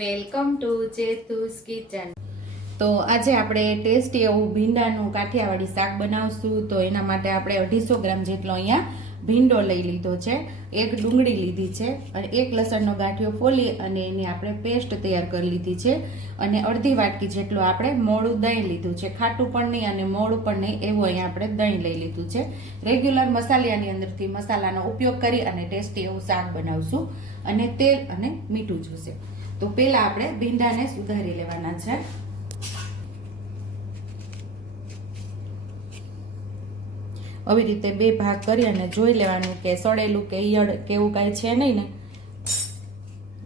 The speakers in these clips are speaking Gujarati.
Welcome to ચેતુસ kitchen. તો આજે આપણે ટેસ્ટી એવું ભીંડાનું કાઠિયાવાડી શાક બનાવશું। તો એના માટે આપણે 250 ગ્રામ જેટલો અહીંયા ભીંડો લઈ લીધો છે, એક ડુંગળી લીધી છે અને એક લસણનો ગાંઠિયો ફોલી અને એની આપણે પેસ્ટ તૈયાર કરી લીધી છે અને અડધી વાટકી જેટલું આપણે મોળું દહીં લીધું છે, ખાટું પણ નહીં અને મોળું પણ નહીં એવું અહીંયા આપણે દહીં લઈ લીધું છે। રેગ્યુલર મસાલાની અંદરથી મસાલાનો ઉપયોગ કરી અને ટેસ્ટી એવું શાક બનાવશું અને તેલ અને મીઠું જોશે। તો પહેલા આપણે ભીંડાને સુધારી લેવાના છે। આવી રીતે બે ભાગ કરી અને જોઈ લેવાનું કે સડેલું કે ઈયળ કે એવું કાંઈ છે નહીં ને।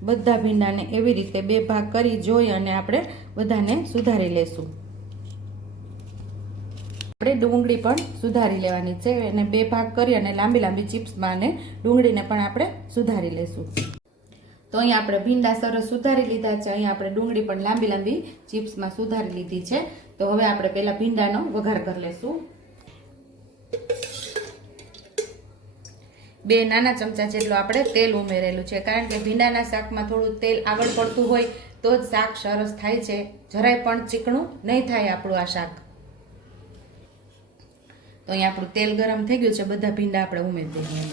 બધા ભીંડાને એવી રીતે બે ભાગ કરી જોઈ અને આપણે બધાને સુધારી લેશું। આપણે ડુંગળી પણ સુધારી લેવાની છે અને બે ભાગ કરી અને લાંબી લાંબી ચિપ્સમાં અને ડુંગળીને પણ આપણે સુધારી લેશું। તો અહીંયા આપણે ભીંડા સરસ સુધારી લીધા છે, અહીંયા આપણે ડુંગળી પણ લાંબી લાંબી ચિપ્સમાં સુધારી લીધી છે। તો હવે આપણે પહેલા ભીંડાનો વઘાર કરી લેશું। 2 નાના ચમચા જેટલું આપણે તેલ ઉમેરેલું છે, કારણ કે ભીંડાના શાકમાં થોડું તેલ આગળ પડતું હોય તો જ શાક સરસ થાય છે, જરાય પણ ચીકણું નહીં થાય આપણું આ શાક। તો અહીંયા આપણું તેલ ગરમ થઈ ગયું છે, બધા ભીંડા આપણે ઉમેરી દઈએ।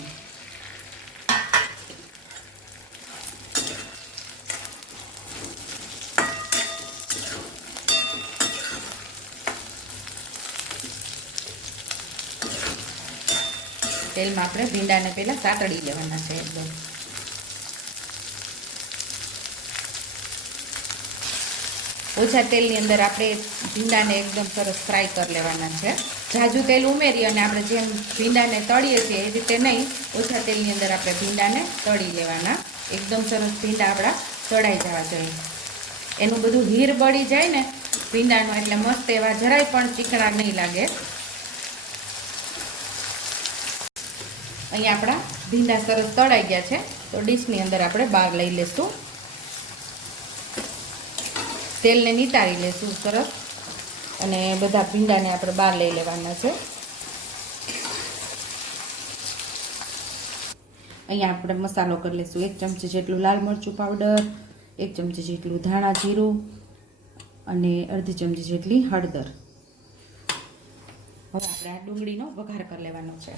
તેલમાં આપણે ભીંડાને પહેલા સાતળી લેવાના છે એકદમ। ઓછા તેલની અંદર આપણે ભીંડાને એકદમ સરસ ફ્રાય કરી લેવાના છે। ઝાઝું તેલ ઉમેરી અને આપણે જેમ ભીંડાને તળીએ છીએ એ રીતે નહીં, ઓછા તેલની અંદર આપણે ભીંડાને તળી લેવાના। એકદમ સરસ ભીંડા આપણા તળાઈ જવા જોઈએ, એનું બધું હીર બળી જાય ને ભીંડાનું, એટલે મસ્ત એવા જરાય પણ ચીકણા નહીં લાગે। અહીંયા આપણા ભીંડા સરસ તળાઈ ગયા છે, તો ડીશની અંદર આપણે બહાર લઈ લેશું, તેલને નિતારી લેશું સરસ અને બધા ભીંડાને આપણે બહાર લઈ લેવાના છે। અહીંયા આપણે મસાલો કરી લેશું, 1 ચમચી જેટલું લાલ મરચું પાવડર, 1 ચમચી જેટલું ધાણા જીરું અને અડધી ચમચી જેટલી હળદર। હવે આપણે આ ડુંગળીનો વઘાર કરી લેવાનો છે।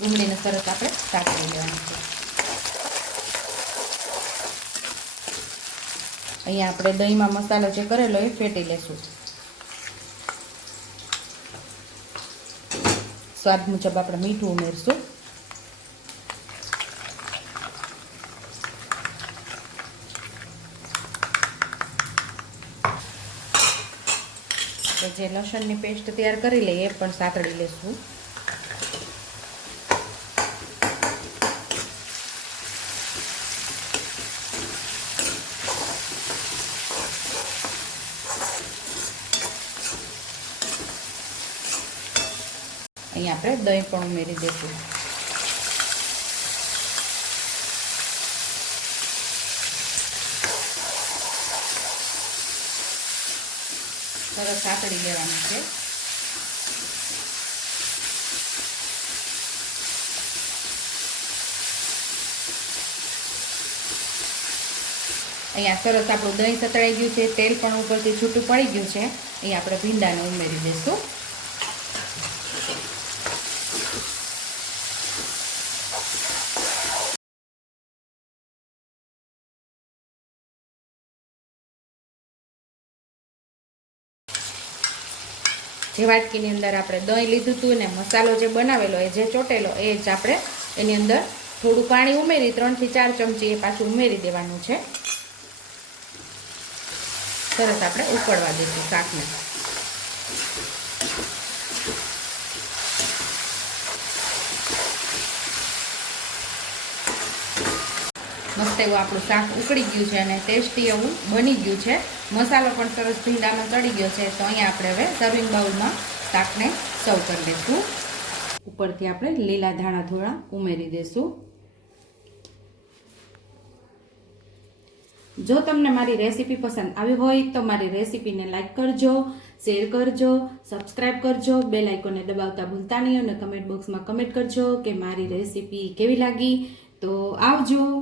ડુંગળીને સરસ આપણે સાતળી લેવાની છે। અહીંયા આપણે દહીંમાં મસાલો જે કરેલો એ ફેટી લેશું। સ્વાદ મુજબ આપણે મીઠું ઉમેરશું। જે લસણની પેસ્ટ તૈયાર કરી લઈએ એ પણ સાતળી લેશું। અહીંયા આપણે દહીં પણ ઉમેરી દઈશું। સરસ સાતળી લેવાનું છે। અહીંયા સરસ આપણું દહીં સતળાઈ ગયું છે, તેલ પણ ઉપરથી છૂટું પડી ગયું છે। અહીંયા આપણે ભીંડાને ઉમેરી દઈશું। જે વાટકીની અંદર આપણે દહીં લીધું હતું ને મસાલો જે બનાવેલો એ જે ચોટેલો એ જ આપણે એની અંદર થોડું પાણી ઉમેરી 3 થી 4 ચમચી એ પાછું ઉમેરી દેવાનું છે। સરસ આપણે ઉકળવા દઈશું શાકને। મસ્ત એવું આપણું શાક ઉકળી ગયું છે અને ટેસ્ટી એવું બની ગયું છે। મસાલો પણ સરસ ભીંડામાં ચડી ગયો છે। તો અહીંયા આપણે હવે સર્વિંગ બાઉલમાં શાકને સર્વ કરી દઈશું। ઉપરથી આપણે લીલા ધાણા થોડા ઉમેરી દઈશું। જો તમને મારી રેસીપી પસંદ આવી હોય તો મારી રેસીપીને લાઈક કરજો, શેર કરજો, સબસ્ક્રાઈબ કરજો, બેલ આઇકોનને દબાવતા ભૂલતા નહીં અને કમેન્ટ બોક્સમાં કમેન્ટ કરજો કે મારી રેસીપી કેવી લાગી। તો આવજો.